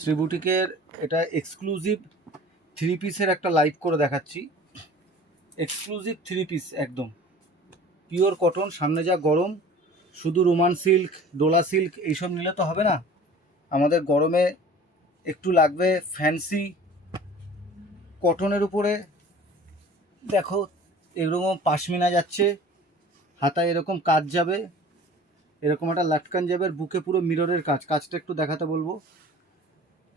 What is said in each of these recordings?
শ্রী বুটিকের এটা exclusive three পিসের একটা লাইভ করে দেখাচ্ছি। এক্সক্লুসিভ থ্রি পিস, একদম পিওর কটন। সামনে যা গরম, শুধু রোমান সিল্ক, ডোলা সিল্ক এইসব নিলে তো হবে না। আমাদের গরমে একটু লাগবে ফ্যান্সি কটনের উপরে। দেখো এরকম পাশমিনা যাচ্ছে, হাতায় এরকম কাজ যাবে, এরকম একটা লাটকান যাবে, বুকে পুরো মিররের কাজ। কাজটা একটু দেখাতে বলবো,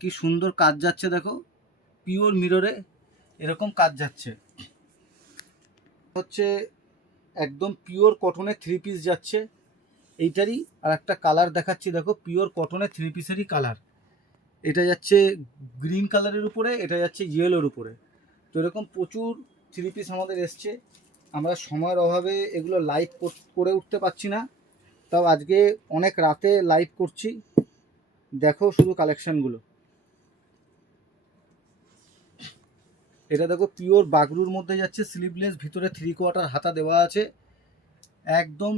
কি সুন্দর কাজ যাচ্ছে দেখো, পিওর মিররে এরকম কাজ যাচ্ছে। হচ্ছে একদম পিওর কটনের থ্রি পিস যাচ্ছে। এইটারই আর একটা কালার দেখাচ্ছি, দেখো পিওর কটনের থ্রি পিসেরই কালার। এটা যাচ্ছে গ্রিন কালারের উপরে, এটা যাচ্ছে ইয়েলোর উপরে। তো এরকম প্রচুর থ্রি পিস আমাদের এসছে। আমরা সময়ের অভাবে এগুলো লাইভ করে উঠতে পারছি না, তাও আজকে অনেক রাতে লাইভ করছি। দেখো শুধু কালেকশানগুলো। এটা দেখো পিওর বাগরুর মধ্যে যাচ্ছে, স্লিভলেস, ভিতরে 3/4 হাতা দেওয়া আছে, একদম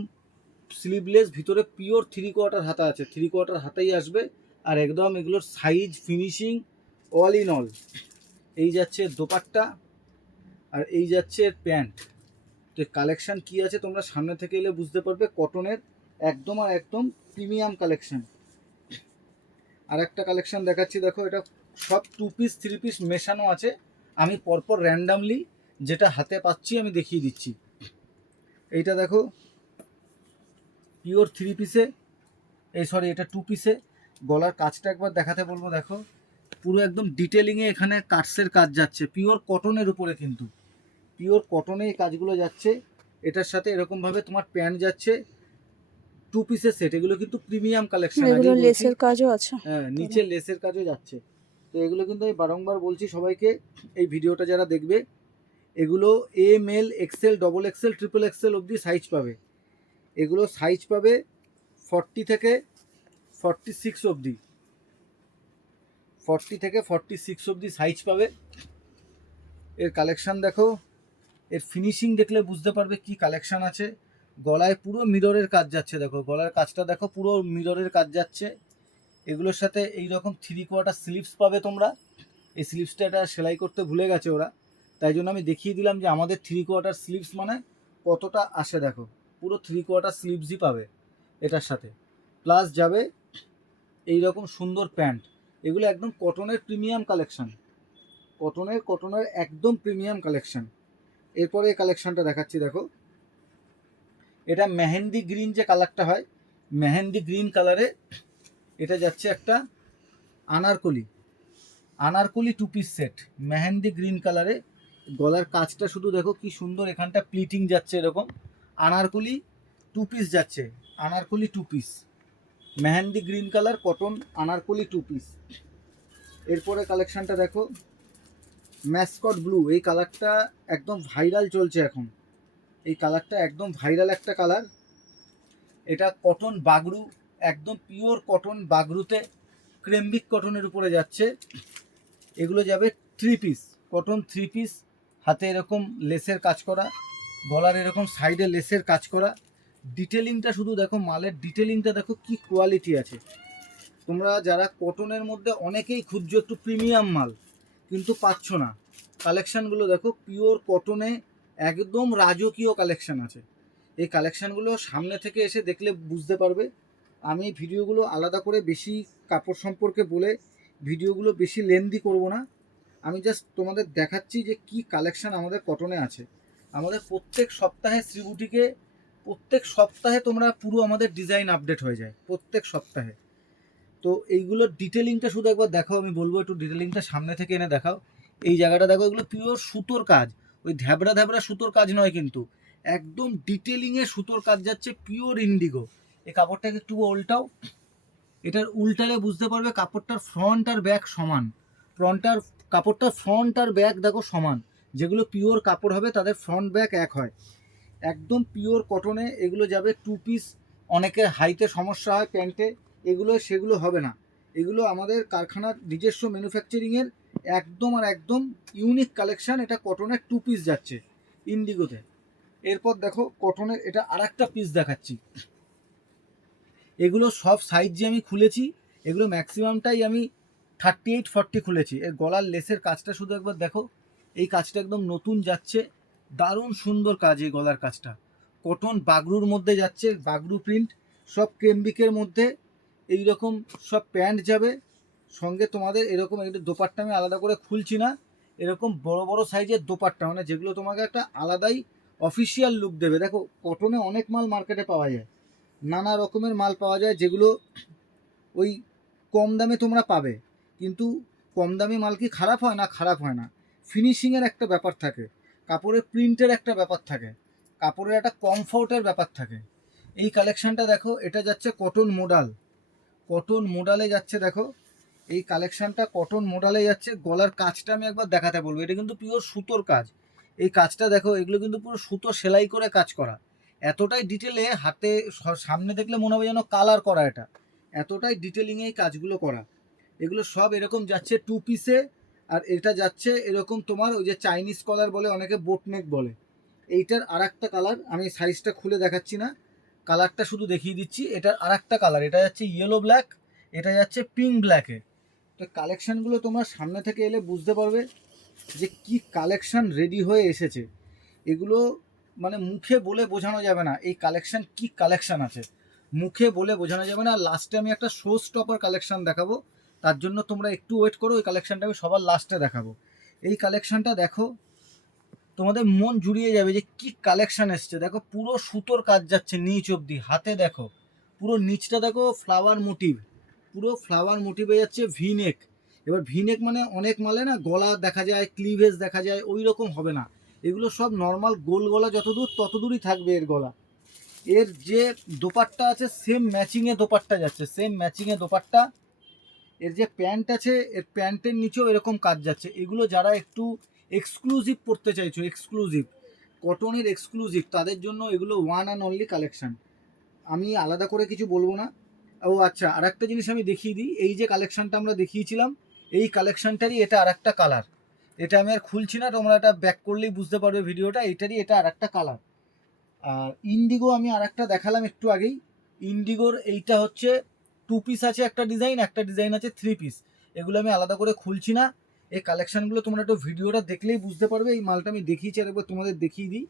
স্লিভলেস, ভিতরে পিওর 3/4 হাতা আছে, 3/4 হাতাই আসবে। আর একদম এগুলোর size, finishing all in all. এই যাচ্ছে দোপাট্টা, আর এই যাচ্ছে প্যান্ট। তো কালেকশান কি আছে তোমরা সামনে থেকে এলে বুঝতে পারবে। কটনের একদম আর একদম প্রিমিয়াম কালেকশান। আর একটা কালেকশান দেখাচ্ছি, দেখো এটা সব টু পিস থ্রি পিস মেশানো আছে। আমি পরপর র্যান্ডামলি যেটা হাতে পাচ্ছি আমি দেখিয়ে দিচ্ছি। এইটা দেখো পিওর থ্রি পিসে, এটা টু পিসে। গলার কাজটা একবার দেখাতে বলবো, দেখো পুরো একদম ডিটেলিংয়ে এখানে কাটসের কাজ যাচ্ছে, পিওর কটনের উপরে, কিন্তু পিওর কটনে এই কাজগুলো যাচ্ছে। এটার সাথে এরকমভাবে তোমার প্যান্ট যাচ্ছে, টু পিসের সেট। এগুলো কিন্তু প্রিমিয়াম কালেকশন, এগুলো আগেই বলছি। লেসের কাজও আছে। হ্যাঁ, নিচে লেসের কাজও যাচ্ছে। তো এগুলো কিন্তু আমি বারংবার বলছি সবাইকে, এই ভিডিওটা যারা দেখবে, এগুলো M L XL, double XL, triple XL অবধি সাইজ পাবে। এগুলো সাইজ পাবে 40 থেকে 46 অবধি, 40 থেকে 46 অবধি সাইজ পাবে। এর কালেকশান দেখো, এর ফিনিশিং দেখলে বুঝতে পারবে কি কালেকশান আছে। গলায় পুরো মিররের কাজ যাচ্ছে, দেখো গলার কাজটা দেখো, পুরো মিররের কাজ যাচ্ছে। এগুলোর সাথে এইরকম 3/4 স্লিভস পাবে তোমরা। এই স্লিভসটা এটা সেলাই করতে ভুলে গেছে ওরা, তাই জন্য আমি দেখিয়ে দিলাম যে আমাদের 3/4 স্লিভস মানে কতটা আসে। দেখো পুরো 3/4 স্লিভসই পাবে এটার সাথে, প্লাস যাবে এইরকম সুন্দর প্যান্ট। এগুলো একদম কটনের প্রিমিয়াম কালেকশান, কটনের একদম প্রিমিয়াম কালেকশান। এরপরে এই কালেকশানটা দেখাচ্ছি, দেখো এটা মেহেন্দি গ্রিন যে কালারটা হয়, মেহেন্দি গ্রিন কালারে এটা যাচ্ছে একটা anarkali, anarkali two piece set, mehendi green কালারে। গলার কাজটা শুধু দেখো কি সুন্দর, এখানটা প্লিটিং যাচ্ছে এরকম। আনারকলি টু পিস যাচ্ছে, anarkali two piece, mehendi green colour cotton anarkali two piece. এরপরে কালেকশানটা দেখো ম্যাসকট ব্লু, এই কালারটা একদম ভাইরাল চলছে এখন। এই কালারটা একদম ভাইরাল একটা কালার। এটা কটন বাগরু, একদম পিওর কটন বাগরুতে ক্রেমবিক কটনের উপরে যাচ্ছে। এগুলো যাবে three piece, cotton three piece, হাতে এরকম লেসের কাজ করা, গলার এরকম সাইডে লেসের কাজ করা। ডিটেলিংটা শুধু দেখো, মালের ডিটেলিংটা দেখো কি কোয়ালিটি আছে। তোমরা যারা কটনের মধ্যে অনেকেই খুঁজছো একটু প্রিমিয়াম মাল, কিন্তু পাচ্ছ না। কালেকশানগুলো দেখো পিওর কটনে একদম রাজকীয় কালেকশান আছে। এই কালেকশানগুলো সামনে থেকে এসে দেখলে বুঝতে পারবে। আমি ভিডিওগুলো আলাদা করে বেশি কাপড় সম্পর্কে বলে ভিডিওগুলো বেশি লেন্দি করব না। আমি জাস্ট তোমাদের দেখাচ্ছি যে কি কালেকশান আমাদের কটনে আছে। আমাদের প্রত্যেক সপ্তাহে শ্রীবুটিকে, প্রত্যেক সপ্তাহে তোমরা পুরো আমাদের ডিজাইন আপডেট হয়ে যায় প্রত্যেক সপ্তাহে। তো এইগুলোর ডিটেলিংটা শুধু একবার দেখো, আমি বলবো একটু ডিটেলিংটা সামনে থেকে এনে দেখাও। এই জায়গাটা দেখো, এগুলো পিওর সুতোর কাজ, ওই ধ্যাবড়া ধ্যাবড়া সুতোর কাজ নয়, কিন্তু একদম ডিটেলিংয়ে সুতোর কাজ যাচ্ছে, পিওর ইন্ডিগো। এই কাপড়টাকে একটু উল্টাও, এটার উল্টালে বুঝতে পারবে কাপড়টার ফ্রন্ট আর ব্যাক সমান। কাপড়টার ফ্রন্ট আর ব্যাক দেখো সমান। যেগুলো পিওর কাপড় হবে তাদের ফ্রন্ট ব্যাক এক হয়। একদম পিওর কটনে এগুলো যাবে টু পিস। অনেকের হাইতে সমস্যা হয় প্যান্টে, এগুলো সেগুলো হবে না। এগুলো আমাদের কারখানার নিজস্ব ম্যানুফ্যাকচারিংয়ের একদম আর একদম ইউনিক কালেকশান। এটা কটনের টু পিস যাচ্ছে ইন্ডিগোতে। এরপর দেখো কটনের এটা আর একটা পিস দেখাচ্ছি। এগুলো সব সাইজ যে আমি খুলেছি, এগুলো ম্যাক্সিমামটাই আমি 38-40 খুলেছি। এর গলার লেসের কাজটা শুধু একবার দেখো, এই কাজটা একদম নতুন যাচ্ছে, দারুণ সুন্দর কাজ এই গলার কাজটা। কটন বাগরুর মধ্যে যাচ্ছে, বাগরু প্রিন্ট, সব কেমবিকের মধ্যে এইরকম সব প্যান্ট যাবে সঙ্গে তোমাদের। এরকম একটা দোপাট্টা আমি আলাদা করে খুলছি না, এরকম বড় বড় সাইজের দোপাট্টা, মানে যেগুলো তোমাকে একটা আলাদাই অফিসিয়াল লুক দেবে। দেখো কটনে অনেক মাল মার্কেটে পাওয়া যায়, নানা রকমের মাল পাওয়া যায়, যেগুলো ওই কম দামে তোমরা পাবে, কিন্তু কম দামি মাল কি খারাপ হয় না? খারাপ হয় না। ফিনিশিংয়ের একটা ব্যাপার থাকে, কাপড়ের প্রিন্টের একটা ব্যাপার থাকে, কাপড়ের একটা কমফোর্টের ব্যাপার থাকে। এই কালেকশানটা দেখো, এটা যাচ্ছে কটন মোডাল, কটন মোডালে যাচ্ছে। দেখো এই কালেকশানটা কটন মোডালে যাচ্ছে। গলার কাজটা আমি একবার দেখাতে বলবো, এটা কিন্তু পিওর সুতোর কাজ। এই কাজটা দেখো, এগুলো কিন্তু পুরো সুতো সেলাই করে কাজ করা, এতটাই ডিটেলে, হাতে সামনে দেখলে মনে হবে যেন কালার করা, এটা এতটাই ডিটেলিংয়ে এই কাজগুলো করা। এগুলো সব এরকম যাচ্ছে 2 পিসে, আর এটা যাচ্ছে এরকম তোমার ওই যে চাইনিজ কলার বলে, অনেকে বোটনেক বলে। এইটার আর একটা কালার, আমি সাইজটা খুলে দেখাচ্ছি না, কালারটা শুধু দেখিয়ে দিচ্ছি। এটার আর একটা কালার, এটা যাচ্ছে ইয়েলো ব্ল্যাক, এটা যাচ্ছে পিঙ্ক ব্ল্যাকে। তো কালেকশানগুলো তোমরা সামনে থেকে এলে বুঝতে পারবে যে কি কালেকশান রেডি হয়ে এসেছে। এগুলো মানে মুখে বলে বোঝানো যাবে না এই কালেকশান কি কালেকশান আছে, মুখে বলে বোঝানো যাবে না। লাস্টে আমি একটা শো স্টপার কালেকশান দেখাবো, তার জন্য তোমরা একটু ওয়েট করো, ওই কালেকশানটা আমি সবার লাস্টে দেখাবো। এই কালেকশানটা দেখো, তোমাদের মন জুড়িয়ে যাবে যে কি কালেকশান এসছে। দেখো পুরো সুতোর কাজ যাচ্ছে নিচ অবধি, হাতে দেখো পুরো নিচটা দেখো ফ্লাওয়ার মোটিভ, পুরো ফ্লাওয়ার মোটিভে যাচ্ছে। ভিনেক, এবার ভিনেক মানে অনেক মালে না গলা দেখা যায়, ক্লিভেজ দেখা যায়, ওই রকম হবে না। এগুলো সব নর্মাল গোল গলা, যতদূর ততদূরই থাকবে এর গলা। এর যে দোপাট্টা আছে সেম ম্যাচিংয়ে দোপাট্টা যাচ্ছে, সেম ম্যাচিংয়ে দোপাট্টা। এর যে প্যান্ট আছে, এর প্যান্টের নিচেও এরকম কাজ যাচ্ছে। এগুলো যারা একটু এক্সক্লুসিভ পড়তে চাইছো, এক্সক্লুসিভ কটনের এক্সক্লুসিভ, তাদের জন্য এগুলো ওয়ান অ্যান্ড অনলি কালেকশান, আমি আলাদা করে কিছু বলবো না। ও আচ্ছা, আর একটা জিনিস আমি দেখিয়ে দিই, এই যে কালেকশানটা আমরা দেখিয়েছিলাম, এই কালেকশানটারই এটা আর একটা কালার। এটা আমি আর খুলছি না, তোমরা এটা ব্যাক করলেই বুঝতে পারবে ভিডিওটা, এইটারই এটা আর একটা কালার। আর ইন্ডিগো আমি আর একটা দেখালাম একটু আগেই, ইন্ডিগোর এইটা হচ্ছে 2 পিস আছে, একটা ডিজাইন আছে 3 পিস। এগুলো আমি আলাদা করে খুলছি না। এই কালেকশানগুলো তোমরা একটু ভিডিওটা দেখলেই বুঝতে পারবে। এই মালটা আমি দেখিয়েছি, আর একবার তোমাদের দেখিয়ে দিই।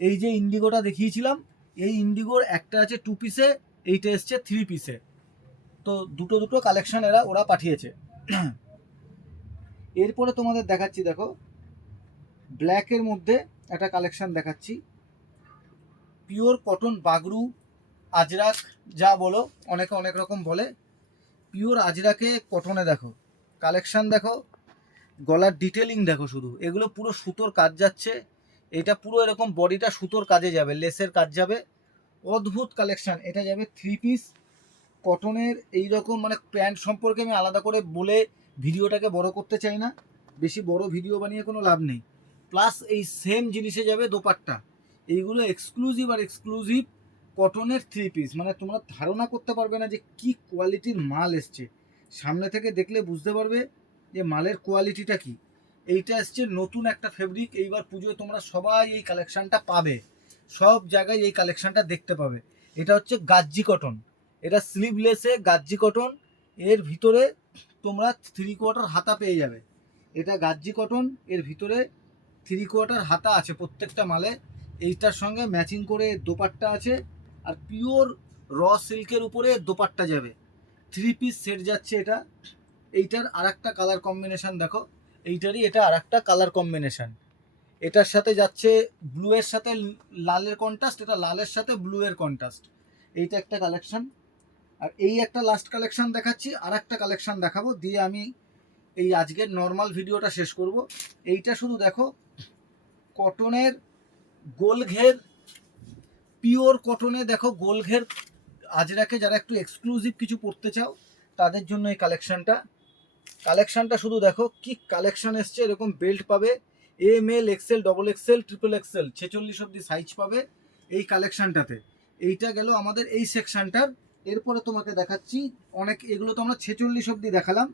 এই যে ইন্ডিগোটা দেখিয়েছিলাম, এই ইন্ডিগোর একটা আছে 2 পিসে, এইটা এসছে 3 পিসে। তো দুটো দুটো কালেকশান ওরা পাঠিয়েছে। এরপরে তোমাদের দেখাচ্ছি, দেখো ব্ল্যাকের মধ্যে একটা কালেকশান দেখাচ্ছি, পিওর কটন বাগরু আজরাক, যা বলো, অনেকে অনেক রকম বলে। পিওর আজরাকে কটনে দেখো কালেকশান, দেখো গলার ডিটেলিং দেখো, শুধু এগুলো পুরো সুতোর কাজ যাচ্ছে। এটা পুরো এরকম বডিটা সুতোর কাজে যাবে, লেসের কাজ যাবে, অদ্ভুত কালেকশান। এটা যাবে 3 পিস কটনের। এই রকম মানে প্যান্ট সম্পর্কে আমি আলাদা করে বলে ভিডিওটাকে বড় করতে চাই না, বেশি বড় ভিডিও বানিয়ে কোনো লাভ নেই। প্লাস এই সেম জিনিসে যাবে দোপাট্টা। এইগুলো এক্সক্লুসিভ আর এক্সক্লুসিভ কটনের 3 পিস, মানে তোমরা ধারণা করতে পারবে না যে কি কোয়ালিটির মাল এসছে। সামনে থেকে দেখলে বুঝতে পারবে যে মালের কোয়ালিটিটা কি। এইটা এসছে নতুন একটা ফেব্রিক, এইবার পুজোয় তোমরা সবাই এই কালেকশানটা পাবে, সব জায়গায় এই কালেকশানটা দেখতে পাবে। এটা হচ্ছে গাজ্জি কটন, এটা স্লিভলেসে গাজ্জি কটন, এর ভিতরে তোমরা 3/4 হাতা পেয়ে যাবে। এটা গাজ্জি কটন, এর ভিতরে 3/4 হাতা আছে প্রত্যেকটা মালে। এইটার সঙ্গে ম্যাচিং করে দোপাট্টা আছে, আর পিওর র সিল্কের উপরে দোপাট্টা যাবে। 3 পিস সেট যাচ্ছে এটা। এইটার আর একটা কালার কম্বিনেশান দেখো, এইটারই এটা আর একটা কালার কম্বিনেশান। এটার সাথে যাচ্ছে ব্লু এর সাথে লালের কন্ট্রাস্ট, এটা লালের সাথে ব্লু এর কন্ট্রাস্ট। এইটা একটা কালেকশান। আর এই একটা লাস্ট কালেকশান দেখাচ্ছি, আর একটা কালেকশান দেখাবো, দিয়ে আমি এই আজকের নর্মাল ভিডিওটা শেষ করব। এইটা শুধু দেখো কটনের গোল ঘের, পিওর কটনে দেখো গোল ঘের আজরাকে, যারা একটু এক্সক্লুসিভ কিছু পড়তে চাও তাদের জন্য এই কালেকশানটা শুধু দেখো কি কালেকশান এসছে। এরকম বেল্ট পাবে, ML XL XXL XXL 46 অব্দি সাইজ পাবে এই কালেকশানটাতে। এইটা গেল আমাদের এই সেকশানটার। এরপরে তোমাকে দেখাচ্ছি অনেক, এগুলো তো আমরা 46 অব্দি দেখালাম।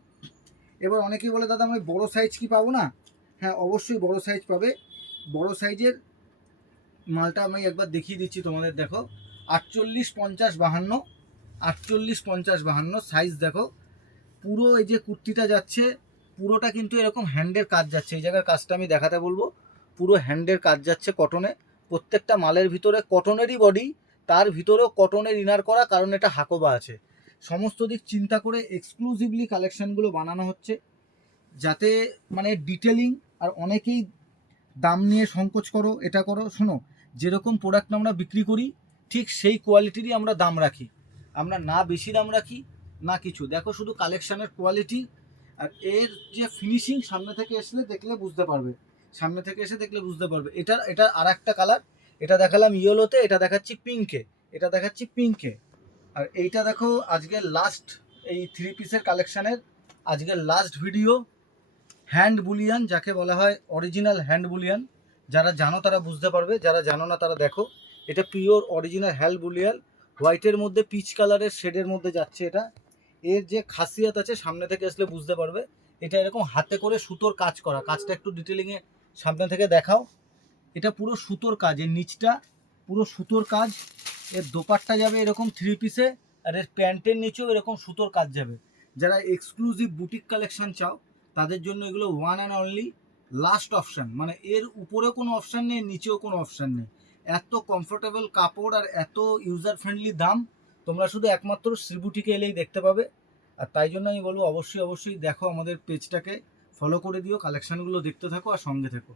এবার অনেকেই বলে দাদা আমি বড় সাইজ কি পাবো না? হ্যাঁ অবশ্যই বড় সাইজ পাবে। বড় সাইজের মালটা আমি একবার দেখিয়ে দিচ্ছি তোমাদের, দেখো 48, 50, 52, 48, 50, 52 সাইজ দেখো। পুরো এই যে কুর্তিটা যাচ্ছে পুরোটা কিন্তু এরকম হ্যান্ডের কাজ যাচ্ছে, এই জায়গার কাজটা আমি দেখাতে বলবো, পুরো হ্যান্ডের কাজ যাচ্ছে কটনে, প্রত্যেকটা মালের ভিতরে কটনেরই বডি, তার ভিতরেও কটনের ইনার করা, কারণ এটা হাকোবা আছে। সমস্ত দিক চিন্তা করে এক্সক্লুসিভলি কালেকশানগুলো বানানো হচ্ছে, যাতে মানে ডিটেলিং, আর অনেকেই দাম নিয়ে সংকোচ করো, এটা করো, শোনো যেরকম প্রোডাক্ট আমরা বিক্রি করি ঠিক সেই কোয়ালিটিরই আমরা দাম রাখি, আমরা না বেশি দাম রাখি না কিছু। দেখো শুধু কালেকশানের কোয়ালিটি আর এর যে ফিনিশিং, সামনে থেকে এসে দেখলে বুঝতে পারবে, সামনে থেকে এসে দেখলে বুঝতে পারবে। এটা আর একটা কালার, এটা দেখালাম ইয়েলোতে, এটা দেখাচ্ছি পিঙ্কে, এটা দেখাচ্ছি পিঙ্কে। আর এইটা দেখো আজকের লাস্ট, এই 3 পিসের কালেকশানের আজকের লাস্ট ভিডিও, হ্যান্ড বুলিয়ান যাকে বলা হয়, অরিজিনাল হ্যান্ড বুলিয়ান। যারা জানো তারা বুঝতে পারবে, যারা জানো না তারা দেখো, এটা পিওর অরিজিনাল হ্যান্ড বুলিয়ান, হোয়াইটের মধ্যে পিচ কালারের শেডের মধ্যে যাচ্ছে এটা। এর যে খাসিয়াত আছে সামনে থেকে আসলে বুঝতে পারবে, এটা এরকম হাতে করে সুতোর কাজ করা, কাজটা একটু ডিটেলিংয়ে সামনে থেকে দেখাও। এটা পুরো সুতোর কাজ, এর নিচটা পুরো সুতোর কাজ, এর দোপাট্টা যাবে এরকম 3 পিসে, আর এর প্যান্টের নিচেও এরকম সুতোর কাজ যাবে। যারা এক্সক্লুসিভ বুটিক কালেকশন চাও তাদের জন্য এগুলো one and only last option, মানে এর উপরেও কোনো অপশান নেই, নিচেও কোনো অপশান নেই। এত কমফোর্টেবল কাপড় আর এত ইউজার ফ্রেন্ডলি দাম তোমরা শুধু একমাত্র শ্রীবুটিকে এলেই দেখতে পাবে। আর তাই জন্য আমি বলবো অবশ্যই অবশ্যই দেখো, আমাদের পেজটাকে ফলো করে দিও, কালেকশানগুলো দেখতে থাকো আর সঙ্গে থেকো।